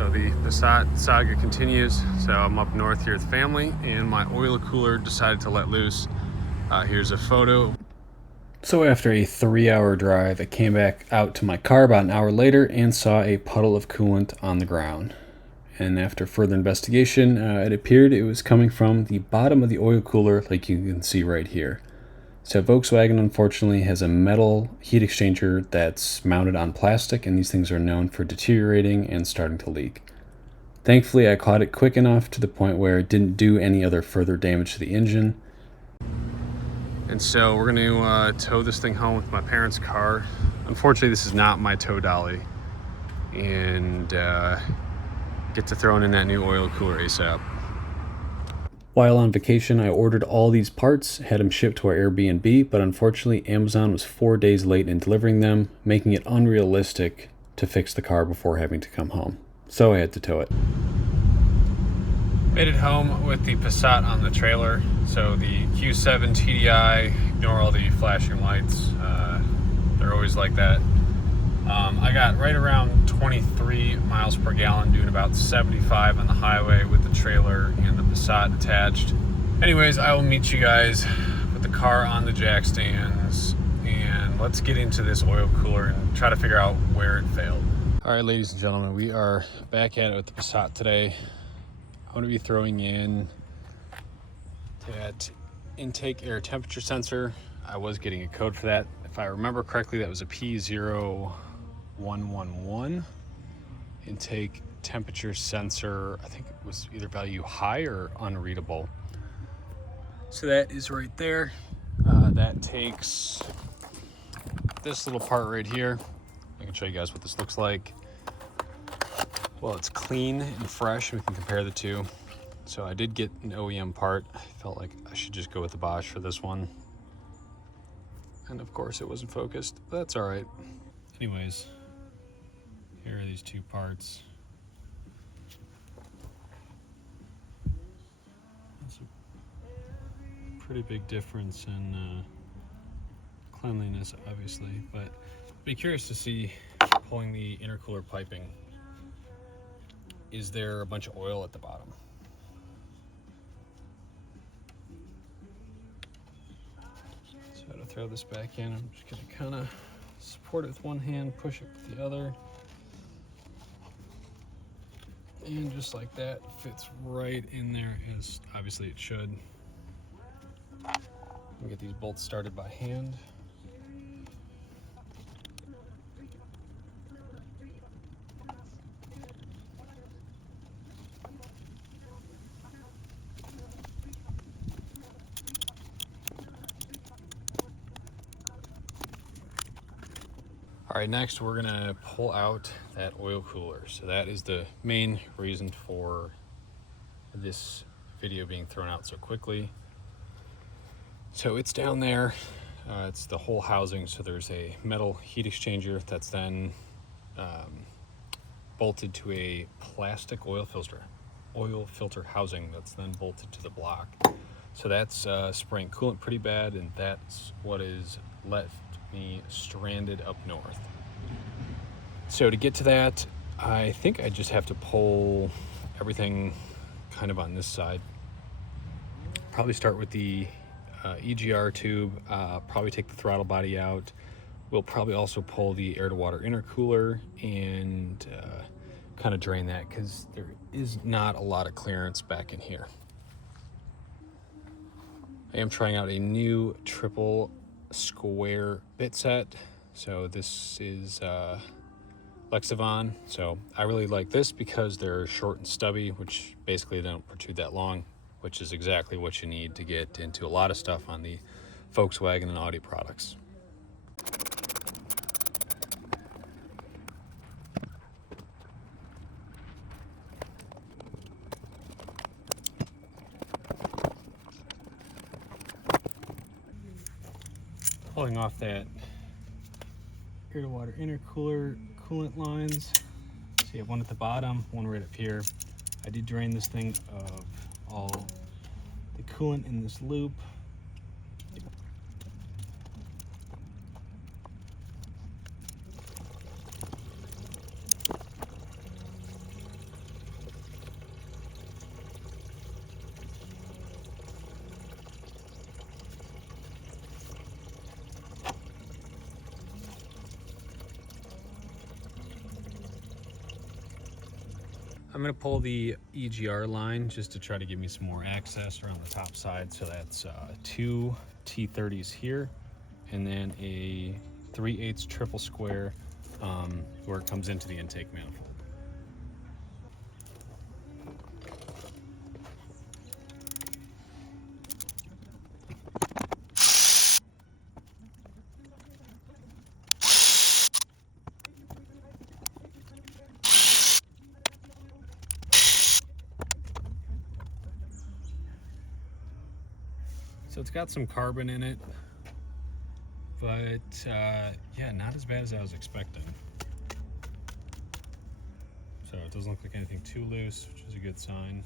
So the Passat saga continues. So I'm up north here with family, and my oil cooler decided to let loose. Here's a photo. So after a 3-hour drive, I came back out to my car about an hour later and saw a puddle of coolant on the ground. And after further investigation, it appeared it was coming from the bottom of the oil cooler, like you can see right here. So Volkswagen, unfortunately, has a metal heat exchanger that's mounted on plastic, and these things are known for deteriorating and starting to leak. Thankfully, I caught it quick enough to the point where it didn't do any other further damage to the engine. And so we're going to tow this thing home with my parents' car. Unfortunately, this is not my tow dolly. And get to throwing in that new oil cooler ASAP. While on vacation, I ordered all these parts, had them shipped to our Airbnb, but unfortunately Amazon was 4 days late in delivering them, making it unrealistic to fix the car before having to come home. So I had to tow it. Made it home with the Passat on the trailer. So the Q7 TDI, ignore all the flashing lights. They're always like that. I got right around 23 miles per gallon, doing about 75 on the highway with the trailer and the Passat attached. Anyways, I will meet you guys with the car on the jack stands, and let's get into this oil cooler and try to figure out where it failed. All right, ladies and gentlemen, we are back at it with the Passat today. I'm going to be throwing in that intake air temperature sensor. I was getting a code for that. If I remember correctly, that was a P0111 intake temperature sensor. I think it was either value high or unreadable. So that is right there. That takes this little part right here. I can show you guys what this looks like. Well, it's clean and fresh. We can compare the two. So I did get an OEM part. I felt like I should just go with the Bosch for this one. And of course it wasn't focused, but that's all right. Anyways, here are these two parts. That's a pretty big difference in cleanliness, obviously, but be curious to see, pulling the intercooler piping, is there a bunch of oil at the bottom? So to throw this back in, I'm just gonna kind of support it with one hand, push it with the other. And just like that, fits right in there as obviously it should. We'll get these bolts started by hand. All right, next we're gonna pull out that oil cooler. So that is the main reason for this video being thrown out so quickly. So it's down there, it's the whole housing. So there's a metal heat exchanger that's then bolted to a plastic oil filter housing that's then bolted to the block. So that's spraying coolant pretty bad, and that's what is left me stranded up north. So to get to that, I think I just have to pull everything kind of on this side. Probably start with the EGR tube, probably take the throttle body out. We'll probably also pull the air to water intercooler and kind of drain that, because there is not a lot of clearance back in here. I am trying out a new triple square bit set. So this is Lexivon. So I really like this because they're short and stubby, which basically don't protrude that long, which is exactly what you need to get into a lot of stuff on the Volkswagen and Audi products. Pulling off that air to water intercooler coolant lines. So you have one at the bottom, one right up here. I did drain this thing of all the coolant in this loop. I'm gonna pull the EGR line just to try to give me some more access around the top side. So that's 2 T30s here, and then a 3/8 triple square where it comes into the intake manifold. So it's got some carbon in it, but yeah, not as bad as I was expecting. So it doesn't look like anything too loose, which is a good sign.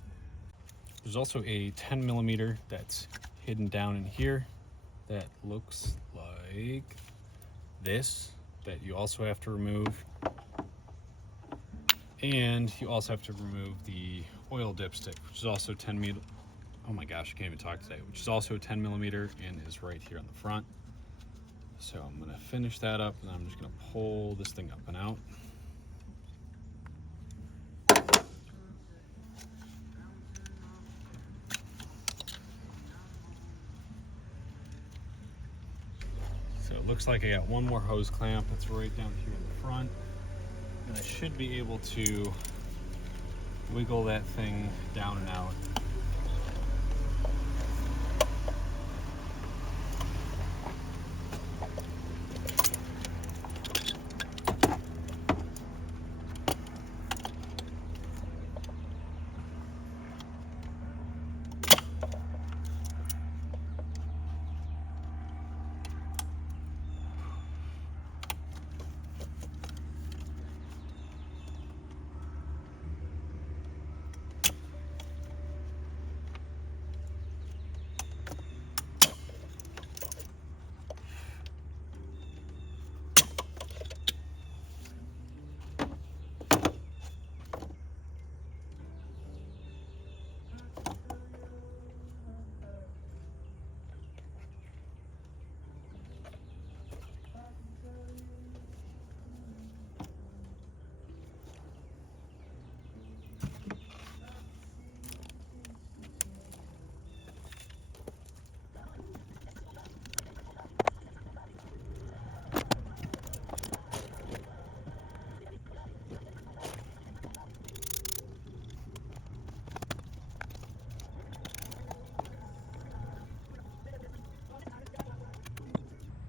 There's also a 10 millimeter that's hidden down in here that looks like this, that you also have to remove. And you also have to remove the oil dipstick, which is also 10 millimeter. Oh my gosh, I can't even talk today, which is also 10 millimeter and is right here on the front. So I'm gonna finish that up and I'm just gonna pull this thing up and out. So it looks like I got one more hose clamp that's right down here in the front. And I should be able to wiggle that thing down and out.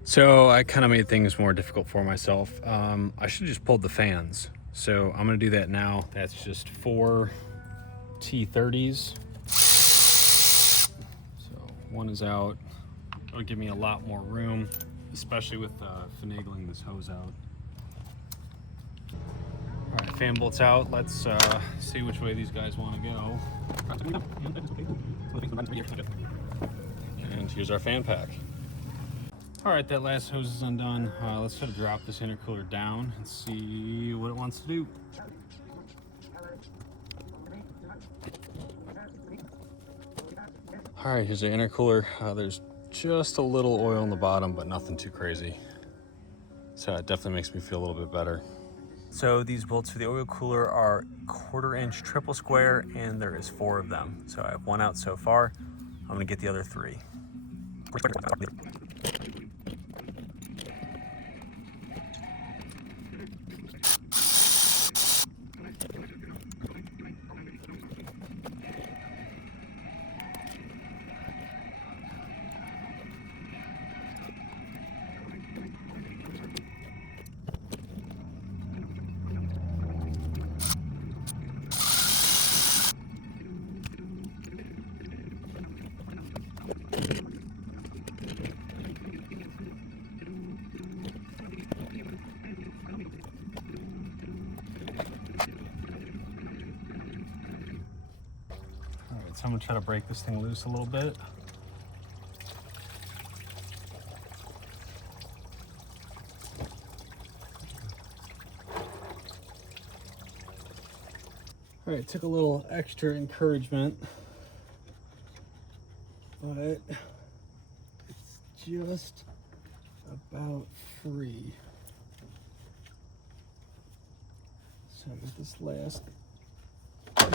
So I kind of made things more difficult for myself. I should have just pulled the fans. So I'm gonna do that now. That's just 4 T30s. So one is out. It'll give me a lot more room, especially with finagling this hose out. All right, fan bolt's out. Let's see which way these guys want to go. And here's our fan pack. All right, that last hose is undone. Let's try to drop this intercooler down and see what it wants to do. All right, here's the intercooler. There's just a little oil in the bottom, but nothing too crazy. So it definitely makes me feel a little bit better. So these bolts for the oil cooler are 1/4 inch triple square, and there is 4 of them. So I have 1 out so far. I'm gonna get the other 3. So I'm gonna try to break this thing loose a little bit. All right, took a little extra encouragement, but it's just about free. So with this last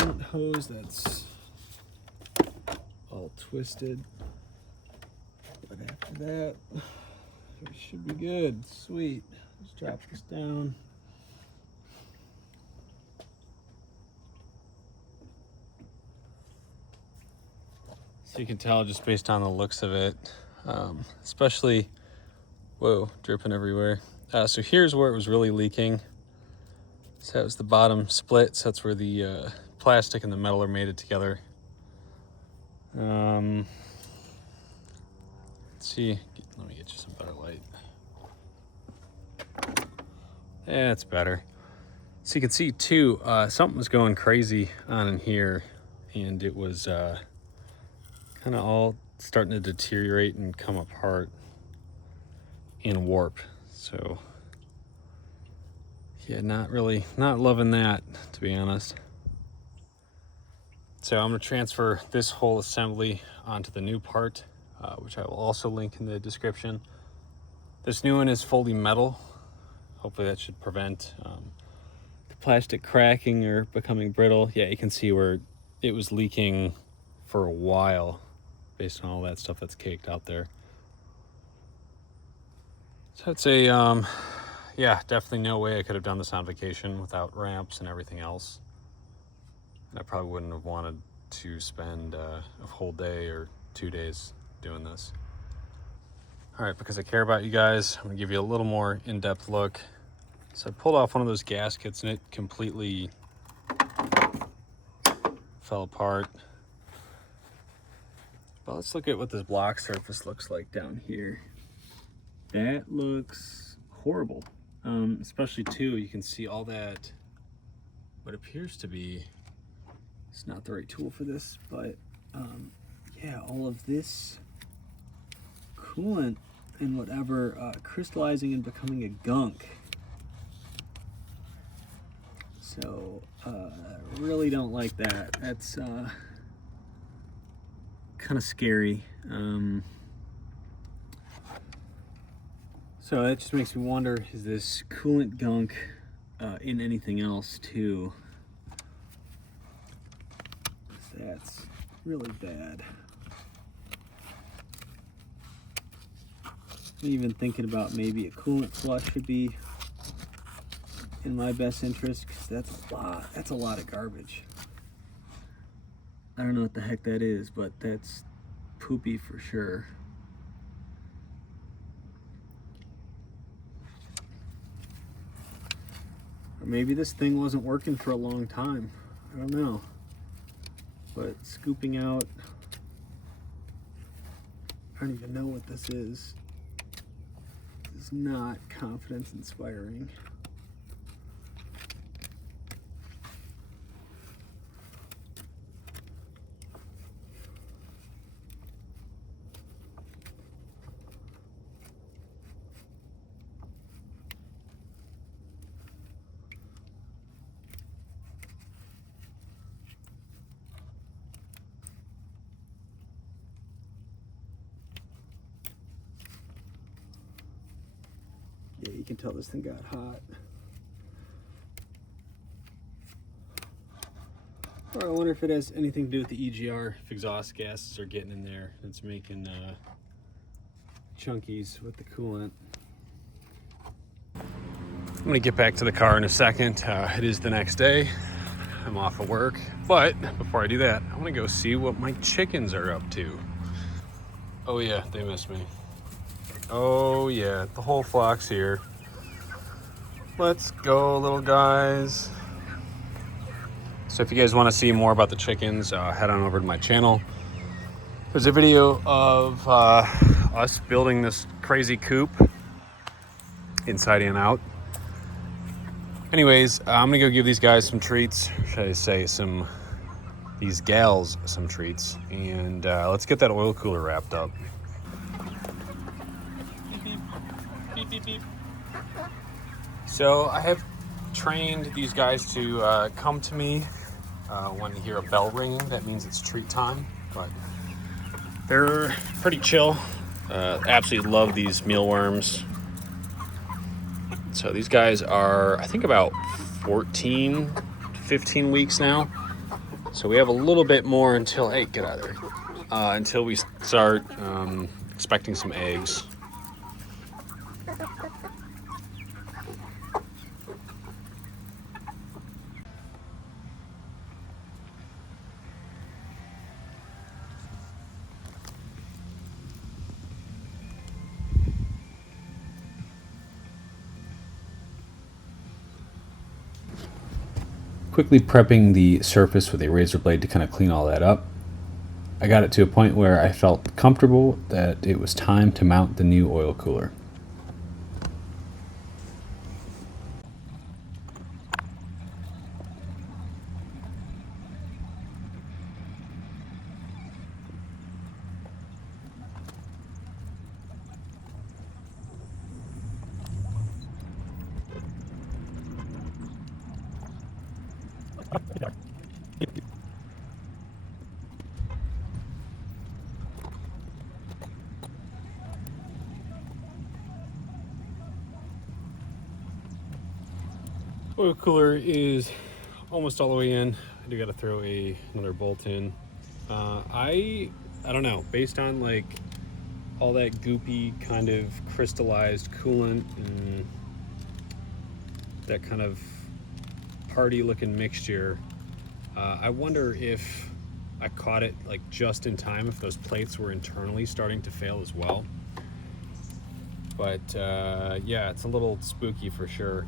coolant hose that's all twisted. But after that, we should be good. Sweet. Let's drop this down. So you can tell just based on the looks of it, especially, whoa, dripping everywhere. So here's where it was really leaking. So that was the bottom split. So that's where the plastic and the metal are mated together. Let's see, let me get you some better light. Yeah, it's better. So you can see too, something was going crazy on in here, and it was kind of all starting to deteriorate and come apart and warp. So yeah, not loving that, to be honest. So I'm going to transfer this whole assembly onto the new part, which I will also link in the description. This new one is fully metal. Hopefully that should prevent the plastic cracking or becoming brittle. Yeah, you can see where it was leaking for a while based on all that stuff that's caked out there. So I'd say, yeah, definitely no way I could have done this on vacation without ramps and everything else. And I probably wouldn't have wanted to spend a whole day or 2 days doing this. All right, because I care about you guys, I'm gonna give you a little more in-depth look. So I pulled off one of those gaskets and it completely fell apart. But let's look at what this block surface looks like down here. That looks horrible. Especially too, you can see all that, what appears to be, it's not the right tool for this, but yeah, all of this coolant and whatever crystallizing and becoming a gunk. So really don't like that. That's kind of scary. So that just makes me wonder, is this coolant gunk in anything else too? That's really bad. I'm even thinking about maybe a coolant flush would be in my best interest, because that's a lot of garbage. I don't know what the heck that is, but that's poopy for sure. Or maybe this thing wasn't working for a long time. I don't know. But scooping out, I don't even know what this is. This is not confidence inspiring. Yeah, you can tell this thing got hot. Or I wonder if it has anything to do with the EGR, if exhaust gases are getting in there. It's making chunkies with the coolant. I'm gonna get back to the car in a second. It is the next day. I'm off of work, but before I do that, I wanna go see what my chickens are up to. Oh yeah, they miss me. Oh yeah, the whole flock's here. Let's go, little guys. So if you guys want to see more about the chickens, head on over to my channel. There's a video of us building this crazy coop inside and out. Anyways, I'm gonna go give these guys some treats. Should I say these gals some treats, and let's get that oil cooler wrapped up. Beep, beep, beep. So I have trained these guys to come to me when you hear a bell ringing. That means it's treat time, but they're pretty chill. Absolutely love these mealworms. So these guys are, I think, about 14, 15 weeks now. So we have a little bit more until, hey, get out of there, until we start expecting some eggs. Quickly prepping the surface with a razor blade to kind of clean all that up. I got it to a point where I felt comfortable that it was time to mount the new oil cooler. Oil cooler is almost all the way in. I do got to throw another bolt in. I don't know, based on like all that goopy kind of crystallized coolant and that kind of party looking mixture, I wonder if I caught it like just in time, if those plates were internally starting to fail as well. But yeah, it's a little spooky for sure.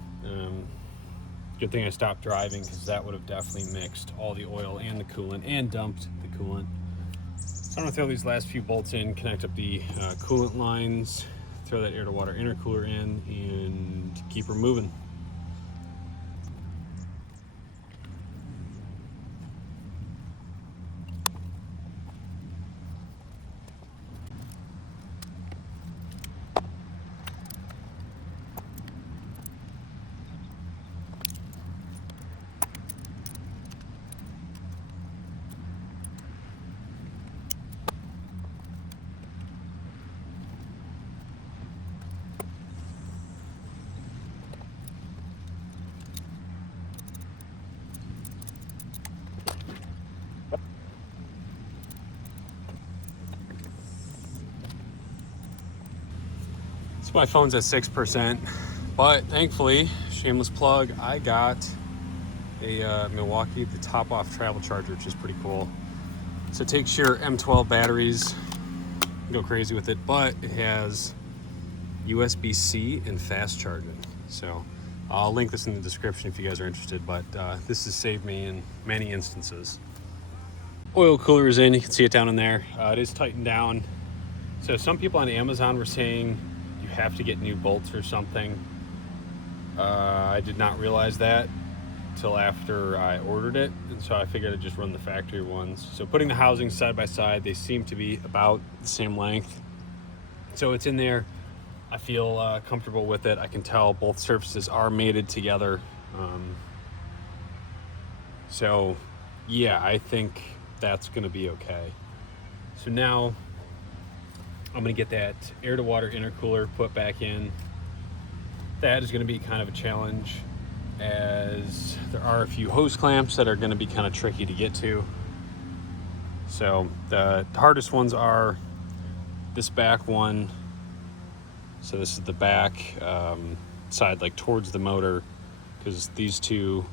Good thing I stopped driving, because that would have definitely mixed all the oil and the coolant and dumped the coolant. So I'm gonna throw these last few bolts in, connect up the coolant lines, throw that air to water intercooler in, and keep her moving. So my phone's at 6%, but thankfully, shameless plug, I got a Milwaukee, the top off travel charger, which is pretty cool. So it takes your M12 batteries, go crazy with it, but it has USB-C and fast charging. So I'll link this in the description if you guys are interested, but this has saved me in many instances. Oil cooler is in, you can see it down in there. It is tightened down. So some people on Amazon were saying you have to get new bolts or something. I did not realize that until after I ordered it, and so I figured I'd just run the factory ones. So putting the housings side by side, they seem to be about the same length. So it's in there. I feel comfortable with it. I can tell both surfaces are mated together. So yeah, I think that's gonna be okay. So now I'm gonna get that air to water intercooler put back in. That is gonna be kind of a challenge, as there are a few hose clamps that are gonna be kind of tricky to get to. So the hardest ones are this back one. So this is the back side, like towards the motor, because these two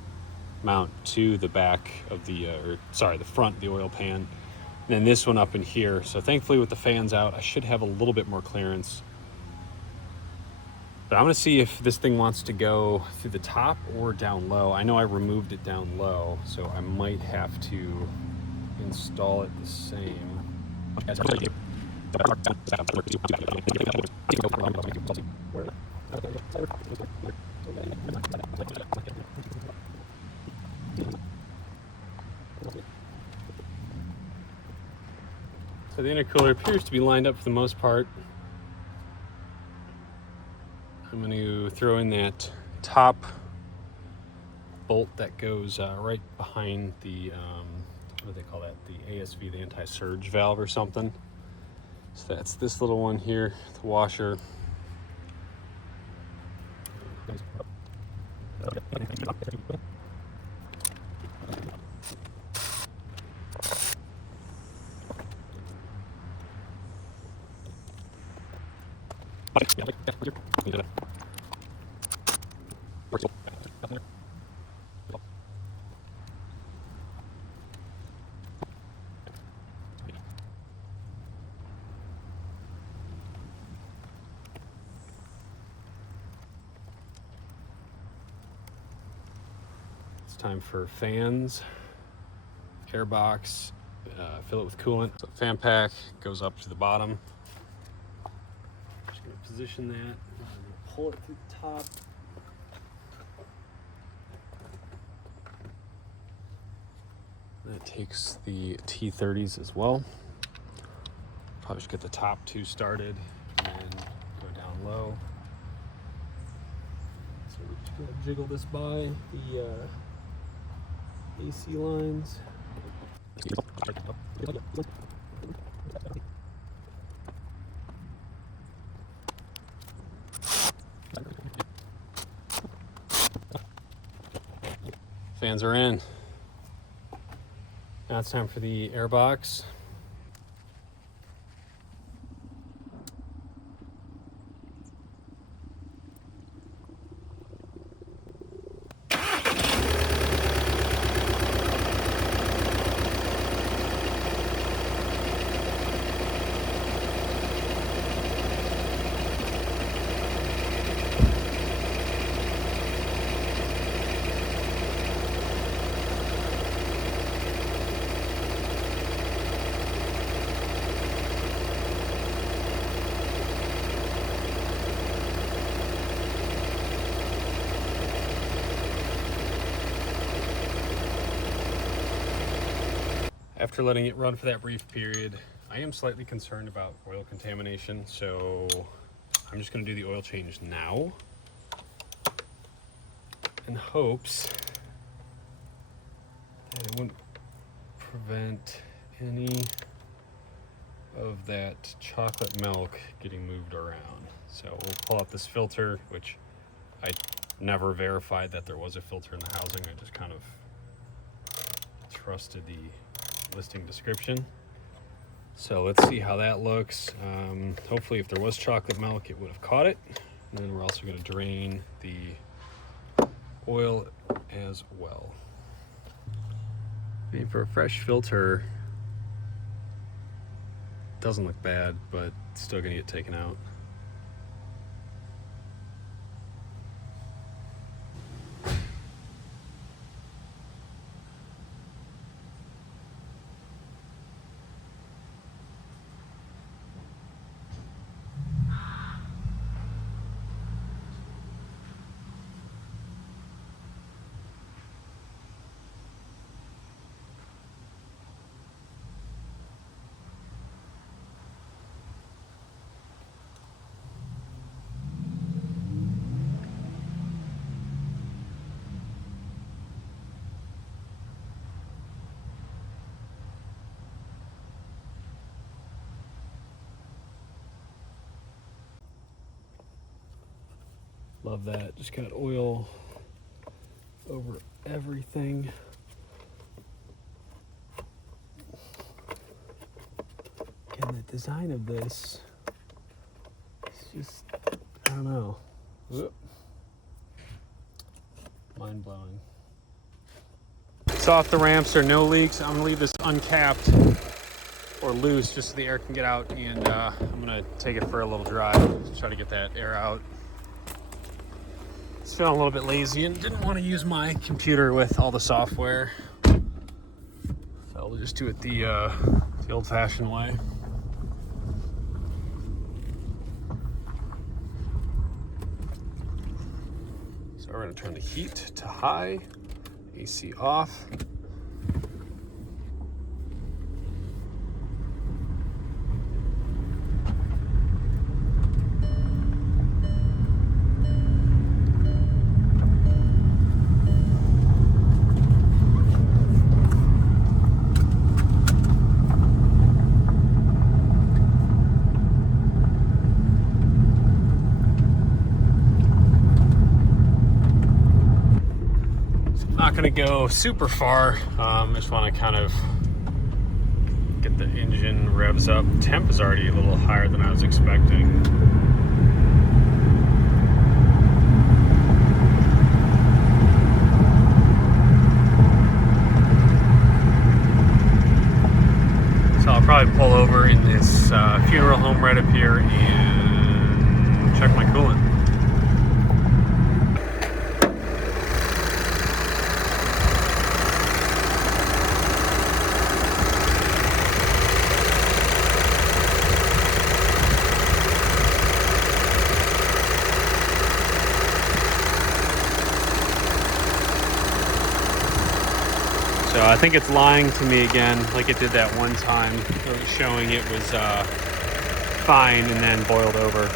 mount to the back of the, the front of the oil pan. And then this one up in here. So thankfully with the fans out, I should have a little bit more clearance. But I'm gonna see if this thing wants to go through the top or down low. I know I removed it down low, so I might have to install it the same. So the intercooler appears to be lined up for the most part. I'm going to throw in that top bolt that goes right behind the, what do they call that? The ASV, the anti-surge valve or something. So that's this little one here, the washer. It's time for fans, airbox, fill it with coolant. So fan pack goes up to the bottom. Just gonna position that, pull it to the top. That takes the T30s as well. Probably should get the top two started and then go down low. So we're just gonna jiggle this by the AC lines. Fans are in. Now it's time for the airbox. After letting it run for that brief period, I am slightly concerned about oil contamination, so I'm just going to do the oil change now in hopes that it wouldn't prevent any of that chocolate milk getting moved around. So we'll pull out this filter, which I never verified that there was a filter in the housing. I just kind of trusted the listing description. So let's see how that looks. Hopefully if there was chocolate milk, it would have caught it. And then we're also going to drain the oil as well. I mean, for a fresh filter, it doesn't look bad, but it's still going to get taken out. Love that. Just got oil over everything. Again, the design of this is just, I don't know. Whoop. Mind blowing. It's off the ramps, there are no leaks. I'm gonna leave this uncapped or loose just so the air can get out, and I'm gonna take it for a little drive to try to get that air out. Feeling a little bit lazy and didn't want to use my computer with all the software, so I'll just do it the old-fashioned way. So we're going to turn the heat to high, AC off. Not going to go super far. I just want to kind of get the engine revs up. Temp is already a little higher than I was expecting. pull over in this funeral home right up here and check my coolant. So I think it's lying to me again, like it did that one time. It was showing it was fine and then boiled over.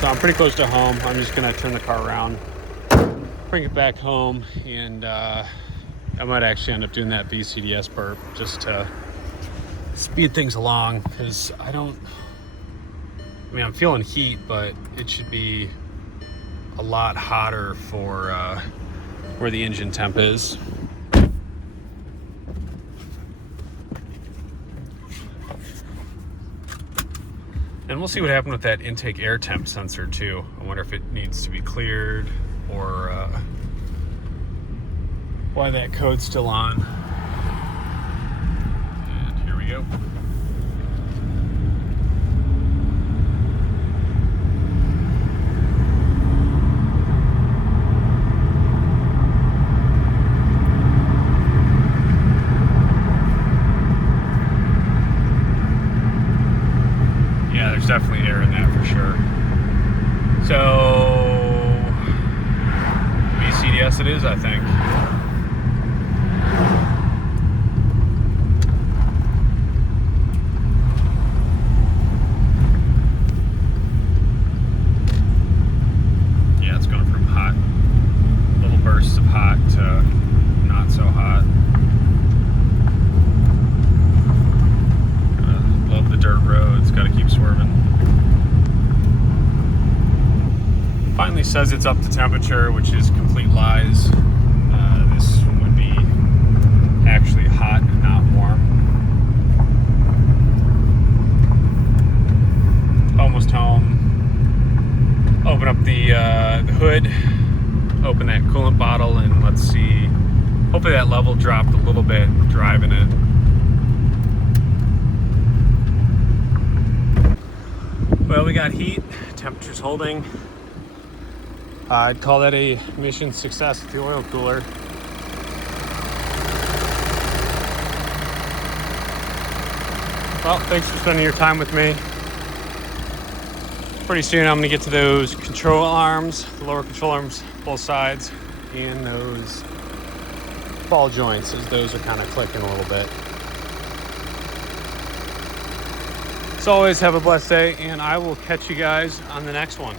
So I'm pretty close to home. I'm just gonna turn the car around, bring it back home, and I might actually end up doing that VCDS burp just to speed things along, because I'm feeling heat, but it should be a lot hotter for where the engine temp is. And we'll see what happened with that intake air temp sensor too. I wonder if it needs to be cleared, or why that code's still on. And here we go. There's definitely air in that for sure. So VCDS it is, I think. Yeah, it's going from hot, little bursts of hot to not so hot. Love the dirt roads, gotta keep swerving. Finally says it's up to temperature, which is complete lies. This would be actually hot and not warm. Almost home. Open up the hood, open that coolant bottle, and let's see. Hopefully that level dropped a little bit driving it. Well, we got heat, temperature's holding. I'd call that a mission success with the oil cooler. Well, thanks for spending your time with me. Pretty soon I'm gonna get to those control arms, the lower control arms, both sides, and those ball joints, as those are kind of clicking a little bit. As always, have a blessed day, and I will catch you guys on the next one.